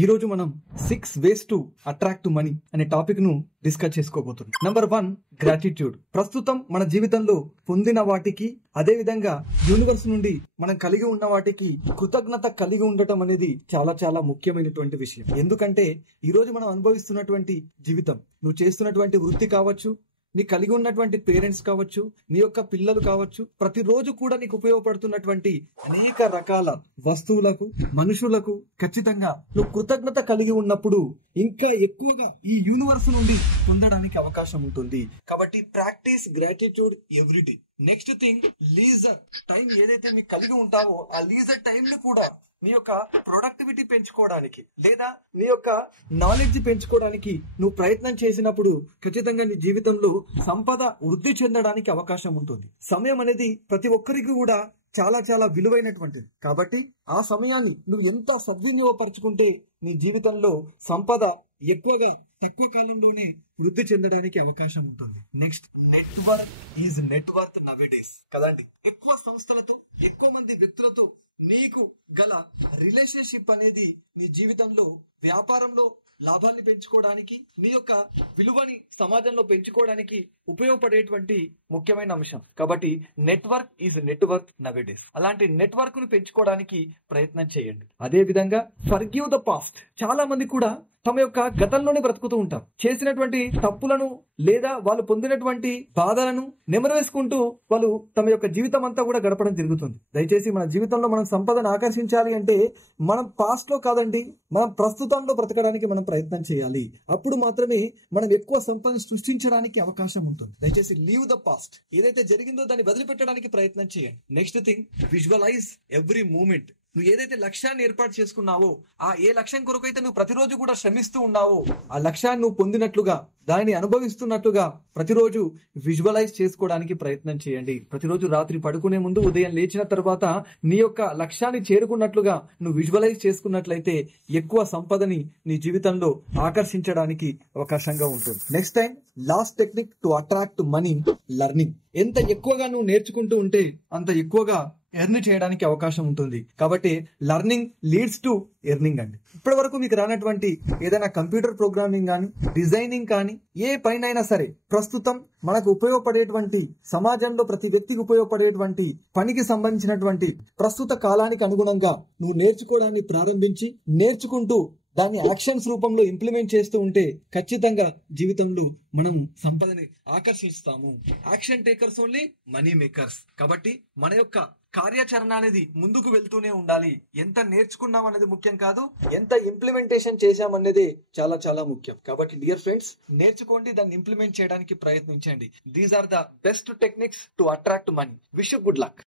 ఈ రోజు మనం 6 ways to attract money అనే టాపిక్ ను డిస్కస్ చేసుకోబోతున్నాం. Number 1, gratitude. ప్రస్తుతం మన జీవితంలో పొందిన వాటికి, అదే విధంగా యూనివర్స్ నుండి మనం కలిగి ఉన్న వాటికి కృతజ్ఞత కలిగి ఉండటం అనేది చాలా చాలా ముఖ్యమైనటువంటి విషయం. ఎందుకంటే ఈ రోజు మనం అనుభవిస్తున్నటువంటి జీవితం, నువ్వు చేస్తున్నటువంటి వృత్తి కావచ్చు, నీ కలిగి ఉన్నటువంటి పేరెంట్స్ కావచ్చు, నీ యొక్క పిల్లలు కావచ్చు, ప్రతిరోజు కూడా నీకు ఉపయోగపడుతున్నటువంటి అనేక రకాల వస్తువులకు, మనుషులకు ఖచ్చితంగా నువ్వు కృతజ్ఞత కలిగి ఉన్నప్పుడు ఇంకా ఎక్కువగా ఈ యూనివర్స్ నుండి పొందడానికి అవకాశం ఉంటుంది. కాబట్టి practice gratitude everyday. Next thing, leisure time. ఏదైతే మీకు కలిగి ఉంటావో ఆ లీజర్ టైం ని కూడా నీ యొక్క ప్రొడక్టివిటీ పెంచుకోవడానికి లేదా నీ యొక్క నాలెడ్జ్ పెంచుకోవడానికి నువ్వు ప్రయత్నం చేసినప్పుడు ఖచ్చితంగా నీ జీవితంలో సంపద వృద్ధి చెందడానికి అవకాశం ఉంటుంది. సమయం అనేది ప్రతి ఒక్కరికి కూడా చాలా చాలా విలువైనటువంటిది. కాబట్టి ఆ సమయాన్ని నువ్వు ఎంత సద్వినియోగపరచుకుంటే నీ జీవితంలో సంపద ఎక్కువగా తక్కువ కాలంలోనే వృద్ధి చెందడానికి అవకాశం ఉంటుంది. Next, network is network nowadays కదండి. ఎక్కువ సంస్థలతో, ఎక్కువ మంది వ్యక్తులతో నీకు గల రిలేషన్షిప్ అనేది నీ జీవితంలో, వ్యాపారంలో లాభాన్ని పెంచుకోవడానికి, నీ యొక్క విలువని సమాజంలో పెంచుకోవడానికి ఉపయోగపడేటువంటి ముఖ్యమైన అంశం. కాబట్టి నెట్వర్క్ ఈజ్ నెట్వర్క్ నవేడేస్. అలాంటి నెట్వర్క్ ను పెంచుకోవడానికి ప్రయత్నం చేయండి. అదే విధంగా ఫర్గివ్ ద పాస్ట్. చాలా మంది కూడా తమ యొక్క గతంలోనే బ్రతుకుతూ ఉంటారు. చేసినటువంటి తప్పులను లేదా వాళ్ళు పొందినటువంటి బాధలను నెమరవేసుకుంటూ వాళ్ళు తమ యొక్క జీవితం అంతా కూడా గడపడం జరుగుతుంది. దయచేసి మన జీవితంలో మనం సంపదను ఆకర్షించాలి అంటే మనం పాస్ట్ లో కాదండి, మనం ప్రస్తుతంలో బ్రతకడానికి మనం ప్రయత్నం చేయాలి. అప్పుడు మాత్రమే మనం ఎక్కువ సంపదను సృష్టించడానికి అవకాశం ఉంటుంది. దయచేసి లీవ్ ద పాస్ట్. ఏదైతే జరిగిందో దాన్ని వదిలిపెట్టడానికి ప్రయత్నం చేయండి. Next thing, visualize every moment. నువ్వు ఏదైతే లక్ష్యాన్ని ఏర్పాటు చేసుకున్నావో, ఆ ఏ లక్ష్యం కొరకు అయితే నువ్వు ప్రతిరోజు కూడా శ్రమిస్తూ ఉన్నావో, ఆ లక్ష్యాన్ని నువ్వు పొందినట్లుగా, దానిని అనుభవిస్తున్నట్లుగా ప్రతిరోజు విజువలైజ్ చేసుకోవడానికి ప్రయత్నం చేయండి. ప్రతిరోజు రాత్రి పడుకునే ముందు, ఉదయం లేచిన తర్వాత నీ యొక్క లక్ష్యాన్ని చేరుకున్నట్లుగా నువ్వు విజువలైజ్ చేసుకున్నట్లయితే ఎక్కువ సంపదని నీ జీవితంలో ఆకర్షించడానికి అవకాశంగా ఉంటుంది. Next time, last technique to attract money, learning. ఎంత ఎక్కువగా నువ్వు నేర్చుకుంటూ ఉంటే అంత ఎక్కువగా ఎర్న్ చేయడానికి అవకాశం ఉంటుంది. కాబట్టి లర్నింగ్ లీడ్స్ టు ఎర్నింగ్ అండి. ఇప్పటి వరకు మీకు రానటువంటి ఏదైనా కంప్యూటర్ ప్రోగ్రామింగ్ కానీ, డిజైనింగ్ కానీ, ఏ పైనైనా సరే ప్రస్తుతం మనకు ఉపయోగపడేటువంటి, సమాజంలో ప్రతి వ్యక్తికి ఉపయోగపడేటువంటి పనికి సంబంధించినటువంటి ప్రస్తుత కాలానికి అనుగుణంగా నువ్వు నేర్చుకోవడాన్ని ప్రారంభించి, నేర్చుకుంటూ దాన్ని యాక్షన్స్ రూపంలో ఇంప్లిమెంట్ చేస్తూ ఉంటే ఖచ్చితంగా జీవితంలో మనం సంపదని ఆకర్షిస్తాము. Action takers only money makers. కాబట్టి మన యొక్క కార్యాచరణ అనేది ముందుకు వెళ్తూనే ఉండాలి. ఎంత నేర్చుకున్నాం అనేది ముఖ్యం కాదు, ఎంత ఇంప్లిమెంటేషన్ చేశామనేది చాలా చాలా ముఖ్యం. కాబట్టి డియర్ ఫ్రెండ్స్, నేర్చుకోండి, దాన్ని ఇంప్లిమెంట్ చేయడానికి ప్రయత్నించండి. These are the best techniques to attract money. Wish you good luck.